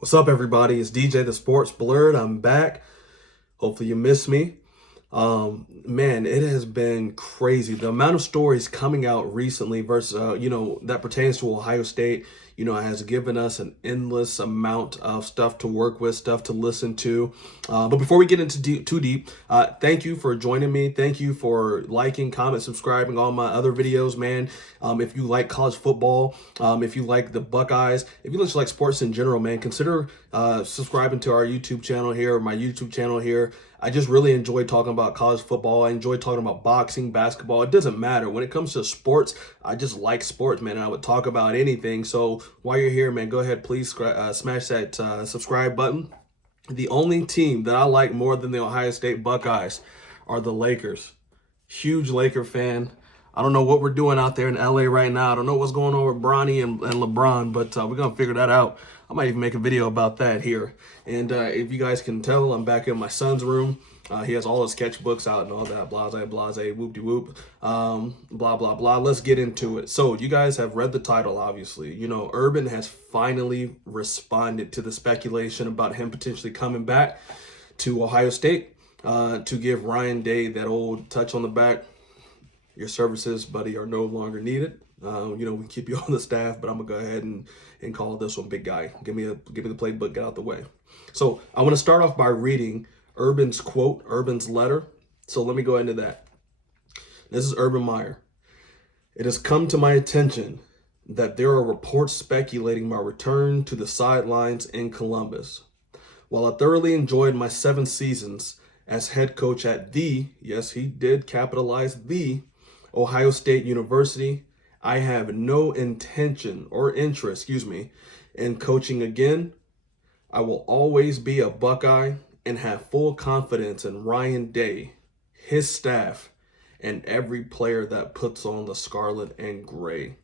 What's up, everybody? It's DJ the Sports Blurred. I'm back. Hopefully, you missed me. Man, it has been crazy. The amount of stories coming out recently versus, that pertains to Ohio State, has given us an endless amount of stuff to work with, stuff to listen to. But before we get into too deep, thank you for joining me. Thank you for liking, comment, subscribing all my other videos, man. If you like college football, if you like the Buckeyes, if you just like sports in general, man, consider subscribing to our YouTube channel here, my YouTube channel here. I just really enjoy talking about college football. I enjoy talking about boxing, basketball. It doesn't matter. When it comes to sports, I just like sports, man, and I would talk about anything. So while you're here, man, go ahead, please smash that subscribe button. The only team that I like more than the Ohio State Buckeyes are the Lakers. Huge Laker fan. I don't know what we're doing out there in LA right now. I don't know what's going on with Bronny and LeBron, but we're going to figure that out. I might even make a video about that here. And if you guys can tell, I'm back in my son's room. He has all his sketchbooks out and all that, blase, whoop-de-whoop, blah, blah, blah. Let's get into it. So you guys have read the title, obviously. Urban has finally responded to the speculation about him potentially coming back to Ohio State to give Ryan Day that old touch on the back. Your services, buddy, are no longer needed. We keep you on the staff, but I'm gonna go ahead and call this one big guy. Give me the playbook, get out the way. So I want to start off by reading Urban's quote, Urban's letter. So let me go into that. This is Urban Meyer. It has come to my attention that there are reports speculating my return to the sidelines in Columbus. While I thoroughly enjoyed my 7 seasons as head coach at yes, he did capitalize the Ohio State University, I have no intention or interest, in coaching again. I will always be a Buckeye and have full confidence in Ryan Day, his staff, and every player that puts on the scarlet and gray.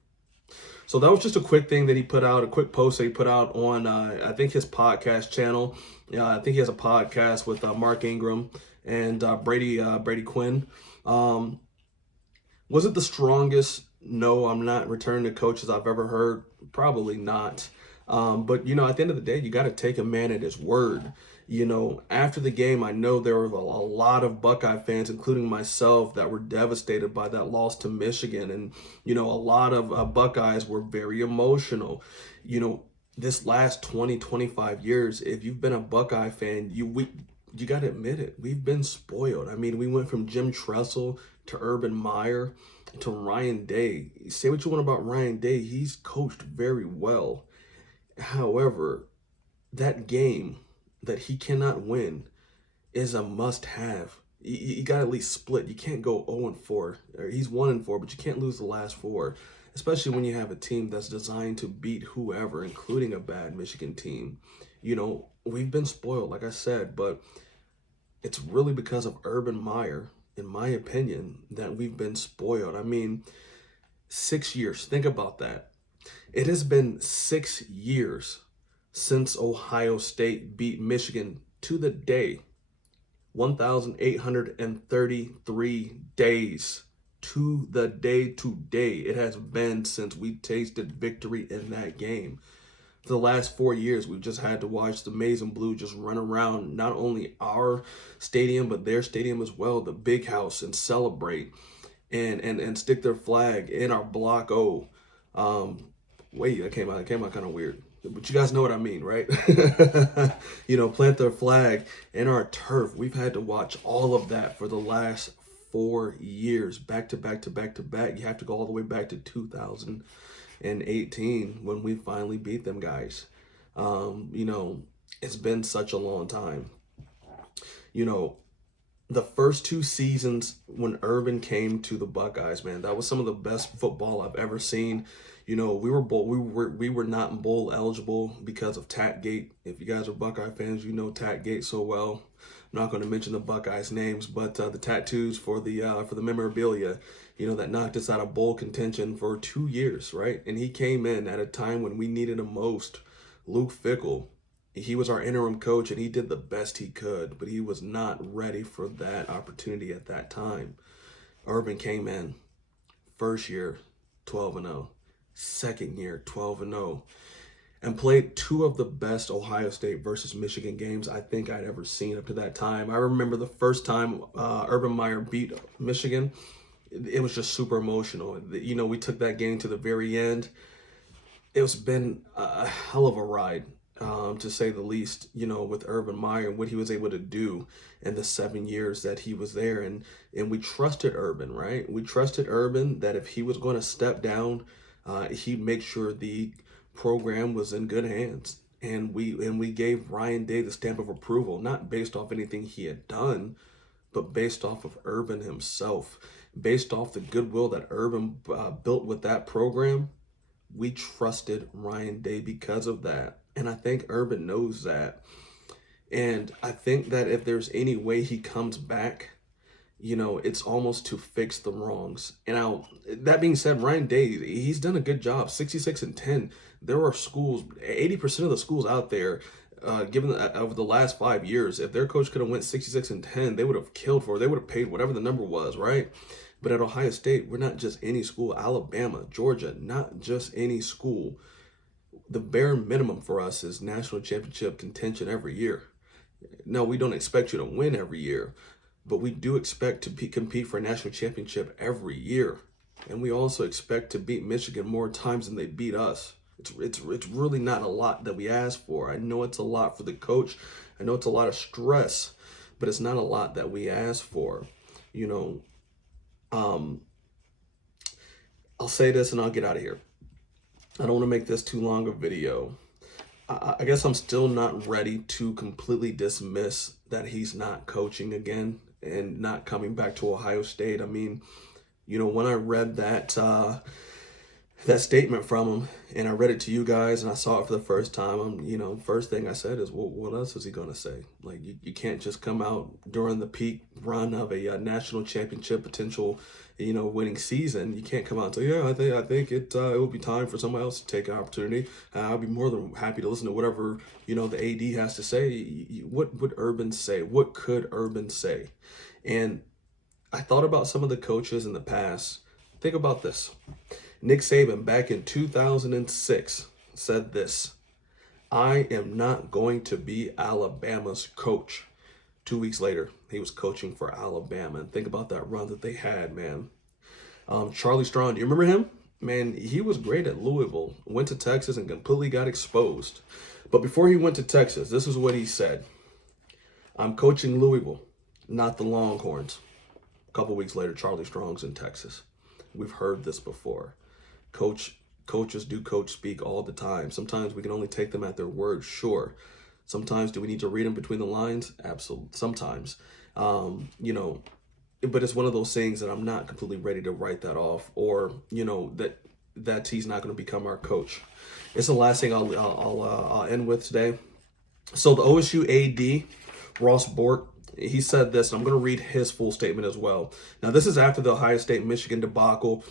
So that was just a quick thing that he put out, a quick post that he put out on, I think, his podcast channel. I think he has a podcast with Mark Ingram and Brady Quinn. Was it the strongest? No, I'm not returning to coaches I've ever heard. Probably not. But, at the end of the day, you got to take a man at his word. After the game, I know there were a lot of Buckeye fans, including myself, that were devastated by that loss to Michigan. And, a lot of Buckeyes were very emotional. This last 20, 25 years, if you've been a Buckeye fan, you got to admit it. We've been spoiled. I mean, we went from Jim Tressel to Urban Meyer to Ryan Day. Say what you want about Ryan Day. He's coached very well. However, that game that he cannot win is a must-have. You got to at least split. You can't go 0-4. Or he's 1-4, but you can't lose the last 4, especially when you have a team that's designed to beat whoever, including a bad Michigan team. We've been spoiled, like I said, but it's really because of Urban Meyer, in my opinion, that we've been spoiled. I mean, 6 years. Think about that. It has been 6 years since Ohio State beat Michigan to the day. 1,833 days to the day today. It has been since we tasted victory in that game. For the last 4 years, we've just had to watch the Maize and Blue just run around not only our stadium, but their stadium as well, the big house, and celebrate and stick their flag in our Block O. That came out kind of weird. But you guys know what I mean, right? Plant their flag in our turf. We've had to watch all of that for the last 4 years, back to back to back to back. You have to go all the way back to 2018 when we finally beat them guys. It's been such a long time. The first 2 seasons when Urban came to the Buckeyes, man, that was some of the best football I've ever seen. We were not bowl eligible because of Tatgate. If you guys are Buckeye fans, you know Tatgate so well. I'm not going to mention the Buckeyes names, but the tattoos for the memorabilia, that knocked us out of bowl contention for 2 years, right? And he came in at a time when we needed him most. Luke Fickell, he was our interim coach, and he did the best he could, but he was not ready for that opportunity at that time. Urban came in, first year, 12-0. Second year, 12-0. and played two of the best Ohio State versus Michigan games I think I'd ever seen up to that time. I remember the first time Urban Meyer beat Michigan. It was just super emotional. You know, we took that game to the very end. It's been a hell of a ride, to say the least, you know, with Urban Meyer and what he was able to do in the 7 years that he was there. And we trusted Urban, right? We trusted Urban that if he was going to step down, he'd make sure the program was in good hands. And we gave Ryan Day the stamp of approval, not based off anything he had done, but based off of Urban himself, based off the goodwill that Urban built with that program. We trusted Ryan Day because of that. And I think Urban knows that. And I think that if there's any way he comes back, you know, it's almost to fix the wrongs. And now, that being said, Ryan Day, he's done a good job. 66-10. There are schools, 80% of the schools out there, given over the last 5 years, if their coach could have went 66-10, they would have killed for it. They would have paid whatever the number was, right? But at Ohio State, we're not just any school. Alabama, Georgia, not just any school. The bare minimum for us is national championship contention every year. No, we don't expect you to win every year, but we do expect to compete for a national championship every year. And we also expect to beat Michigan more times than they beat us. It's really not a lot that we ask for. I know it's a lot for the coach. I know it's a lot of stress, but it's not a lot that we ask for. You know, I'll say this and I'll get out of here. I don't want to make this too long a video. I guess I'm still not ready to completely dismiss that he's not coaching again and not coming back to Ohio State. I mean, you know, when I read that statement from him and I read it to you guys and I saw it for the first time, you know, first thing I said is, well, what else is he going to say? Like, you can't just come out during the peak run of a national championship potential, you know, winning season. You can't come out and say, yeah, I think it will be time for somebody else to take an opportunity. I'll be more than happy to listen to whatever, you know, the AD has to say. What would Urban say? What could Urban say? And I thought about some of the coaches in the past. Think about this. Nick Saban back in 2006 said this: I am not going to be Alabama's coach. 2 weeks later, he was coaching for Alabama. And think about that run that they had, man. Charlie Strong, do you remember him? Man, he was great at Louisville. Went to Texas and completely got exposed. But before he went to Texas, this is what he said: I'm coaching Louisville, not the Longhorns. A couple weeks later, Charlie Strong's in Texas. We've heard this before. Coaches do coach speak all the time. Sometimes we can only take them at their word, sure. Sometimes do we need to read them between the lines? Absolutely. Sometimes, you know, but it's one of those things that I'm not completely ready to write that off, or, you know, that he's not going to become our coach. It's the last thing I'll end with today. So the OSU AD, Ross Bork, he said this, and I'm going to read his full statement as well. Now, this is after the Ohio State-Michigan debacle.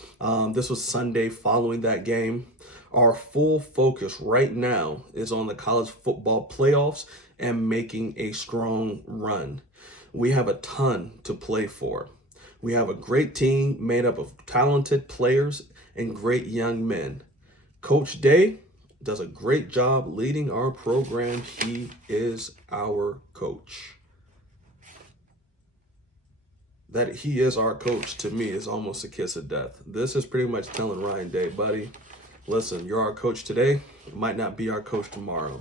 This was Sunday following that game. Our full focus right now is on the college football playoffs and making a strong run. We have a ton to play for. We have a great team made up of talented players and great young men. Coach Day does a great job leading our program. He is our coach. That he is our coach, to me, is almost a kiss of death. This is pretty much telling Ryan Day, buddy, listen, you're our coach today, might not be our coach tomorrow.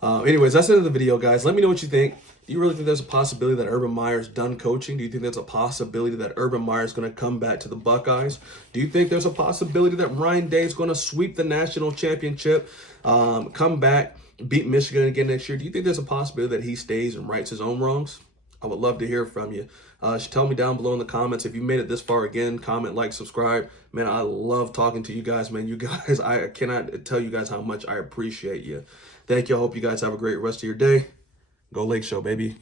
Anyways, that's the end of the video, guys. Let me know what you think. Do you really think there's a possibility that Urban Meyer's done coaching? Do you think there's a possibility that Urban Meyer's going to come back to the Buckeyes? Do you think there's a possibility that Ryan Day is going to sweep the national championship, come back, beat Michigan again next year? Do you think there's a possibility that he stays and rights his own wrongs? I would love to hear from you. Tell me down below in the comments. If you made it this far, again, comment, like, subscribe. Man, I love talking to you guys, man. You guys, I cannot tell you guys how much I appreciate you. Thank you. I hope you guys have a great rest of your day. Go Lake Show, baby.